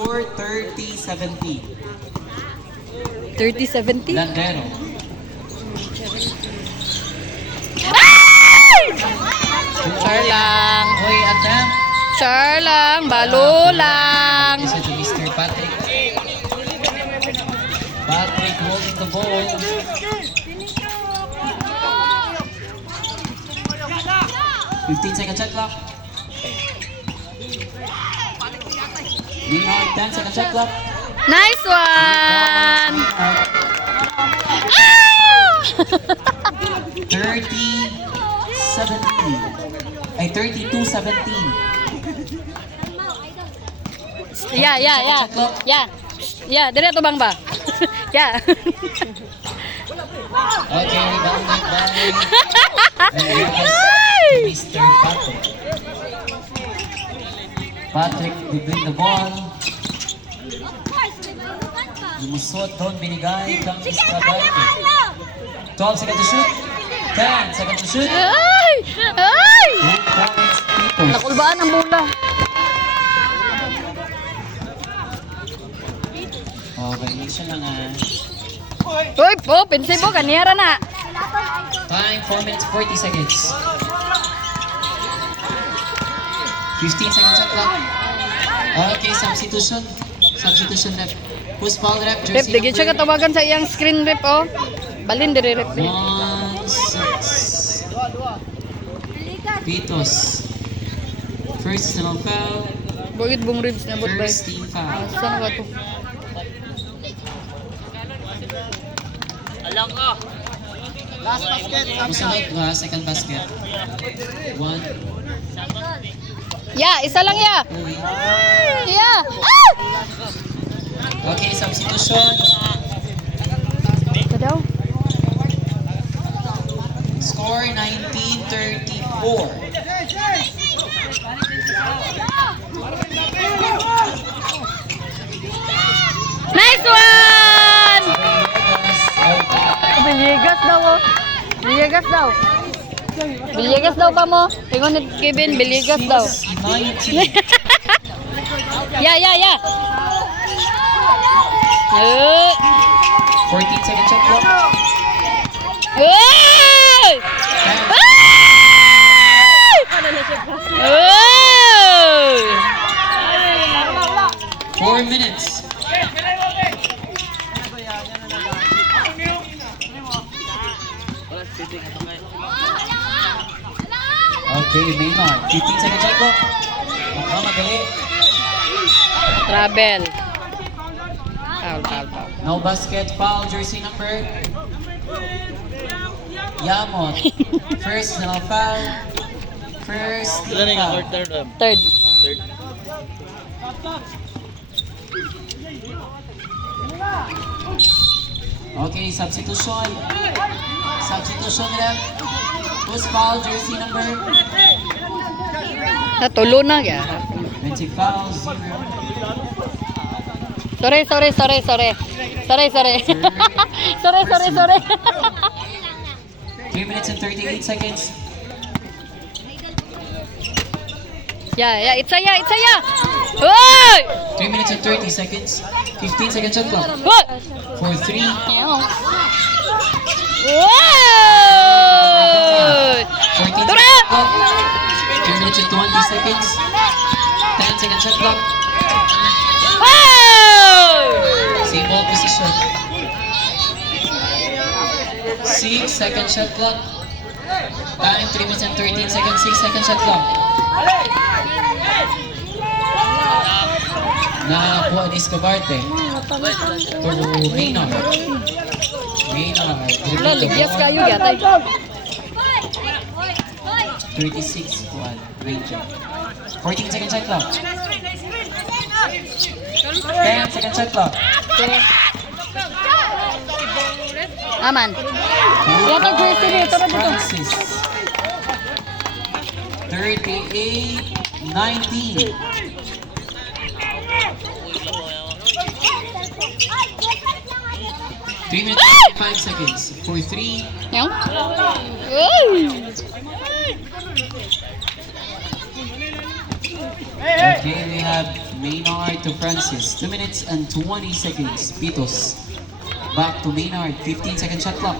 score 30-70. 30-70? Landero. Char lang. Hoy, attempt. Char lang. Balo lang. Isa to Mr. Patrick. Patrick holding the ball. 15-second shot clock. Maynard, 10-second shot clock. Nice one! 30-17. Ay, 32-17. Yeah. Yeah, dire to bang ba? Yeah. Okay, rebound by Mr. Patrick. Patrick will bring the ball. Lumusot doon, binigay kang Estrabante. 12 seconds to shoot. 10 seconds to shoot. Ay! Ay! 2 points, Tito. Nakulbaan ang bola. Oh, variation lang ah. Uy, po, pensibo, kaniyara na. Time, 4 minutes, 40 seconds. 15 seconds shot clock. Okay, substitution. Substitution rep. Who's foul rep? Rep, digit siya katawagan sa iyang screen rep, oh. Balin dire rep. 1-6. Pitos. First is naman foul. Bugid bong ribs na bot bay. First team foul. Saan ba to? Musunod ba? Second basket. 1. Yeah, isa lang ya. Yeah. Okay, substitution. Ito daw. Score 19-34. Nice one! Villegas daw, oh. Villegas daw. Villegas daw pa mo. Tingon ni Kevin, Villegas daw. 19. Yeah. 14 second shot clock. Hey! 4 minutes. Okay, Maynard. 15 second shot clock. Madali. Travel. Foul. No basket foul. Jersey number. Yamot. First no foul. First team foul. Third. Okay, substitution. Substitution ref. Who's foul? Jersey number. Natulo na kaya. 20 fouls. 0. Sorry. Sorry. 3 minutes and 38 seconds. Yeah, it's ya. Hoy! 3 minutes and 30 seconds. 15 seconds shot clock. Hoy! For 3. Hoy! 14 Tura! seconds clock. 3 minutes and 20 seconds. 10 seconds shot clock. Hoy! Same ball position. 6 seconds shot clock. Time 3 minutes and 13 seconds. 6 seconds shot clock. Nakakuha ni Escobarte. To Maynard. Wala, ligyas kayo yatay. 36 1 Ranger. 14 seconds shot clock. 10 seconds shot clock. Aman. Yata jersey dito na dito. Francis. 38-19. 3 minutes and 5 seconds. For 3. Yang? Uy! Okay, we have Maynard to Francis. 2 minutes and 20 seconds. Pitos. Back to Maynard. 15-second shot clock.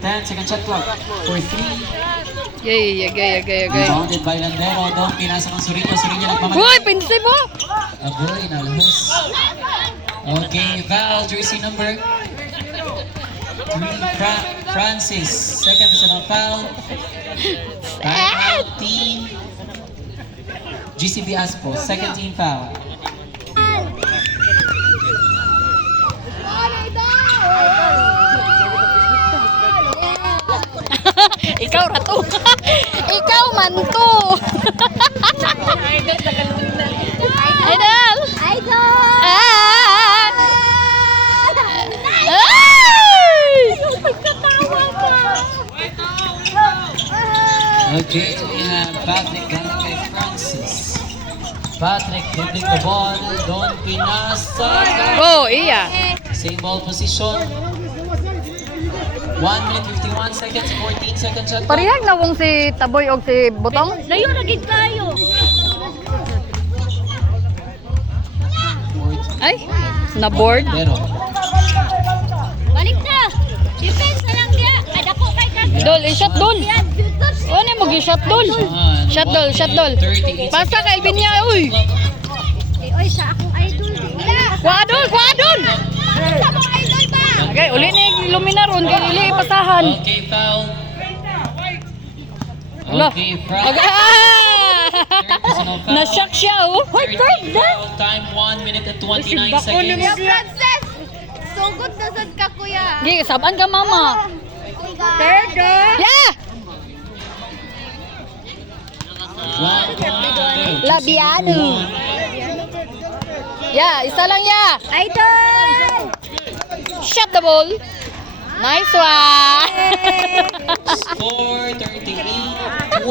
10-second shot clock. For 3. Yay. Rebounded by Landero. Doon pinasa ng Surino. Surino nagmamadali. Uy, pinsay mo! Aboy, nalhos. Okay, foul, jersey number 3, Francis. Second sa ng foul. Timeout team. GCB Aspo, second team foul. Ikaw rato. Ikaw man to. Idol. Ah! Ay! Okay, we have Patrick galing kay Francis. Patrick dribbling the ball. Don Pinasa. Oh, iya. Same ball position. 1 minute 51 seconds, 14 seconds shot clock. Parihag na wong si Taboy og si Butong. Layo na gid kayo. Ay, na board. Pero, Balik na. Defense na lang dia. Kada ko kay ka. Dol, i-shot dol. Yan, shooters. Ano mo gi-shot dol? Shot dol, shot dol. Pasa kay Elvin niya, uy. Oy, sa akong idol. Kuadol, kuadol. Sa akong idol ba? Okay, uli ni Luminaron kay dili ipasahan. Okay, foul. Ala. Okay, foul. Personal foul. Na-shock siya, oh. Third team foul. Time 1 minute and 29 seconds. Ya, Francis. So good na sad ka, kuya. Gi, saban ka mama. Third. Yeah! Labiano. Yeah, isa lang ya. Idol. Shot the ball. Nice one. Score 38-20.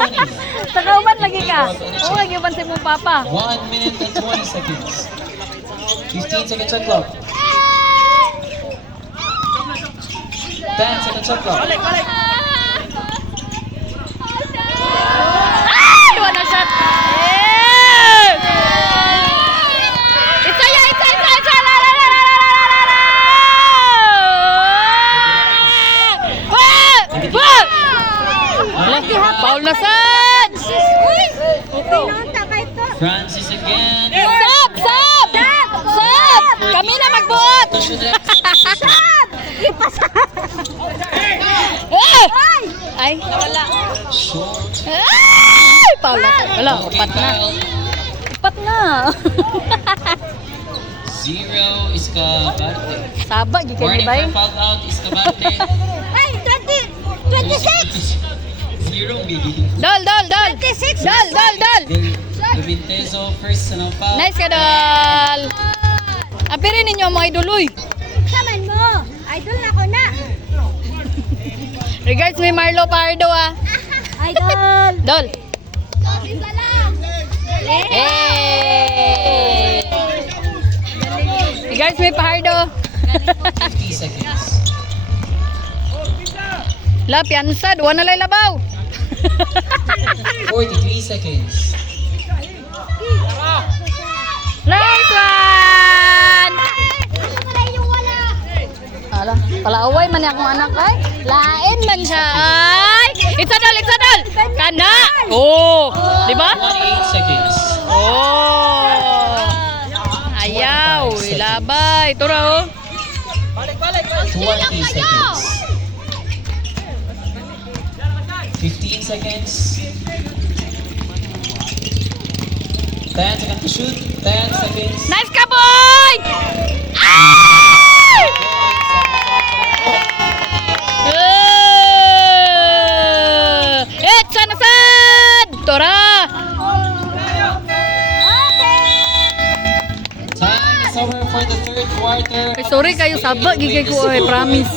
Sa kauban lagi ka. Oo, lagi man si mong papa. 1 minute and 20 seconds. 15 seconds shot clock. 10 seconds shot clock. Ay! Wala shot. Eh! Isa ya, isa. La, la, la, la, la, la, la. Wah! Wah! Paul na sad. Uy. Pinunta kay to. Francis again. Sab! Kami na magbuot. Eh! Ay, nawala. Short. Ay! Paul na. Wala, Okay, upat na. foul. Upat na. 0 Escabarte. Saba, gikan ni Warning bay. for foul out Escabarte. Ay, 26. 0 Biggie. Dol. 26. Dol. De Vintezo first sa ng foul. Nice ka, Dol. Apirin ninyo mga idol, uy. Saman mo. Idol na ko na. Regards may Marlo Pardo, ah. Idol. Dol. Isa lang. Hey! Regards may Pardo. 50 seconds. La, piansad. Wala na lay labaw. 43 seconds. Nice one! Ala, palaaway man akong anak ay. Lain man siya ay. It's a dol. Kana. Oh, di ba? 28 seconds. Oh. Ayaw, ilabay. Ito ra oh. 20 seconds. 15 seconds. 10 seconds to shoot. 10 seconds. Nice ka, boy! Ay! It's na sad! Tora! Time is over for the third quarter. Ay, sorry kayo, saba. Gigay ko, promise.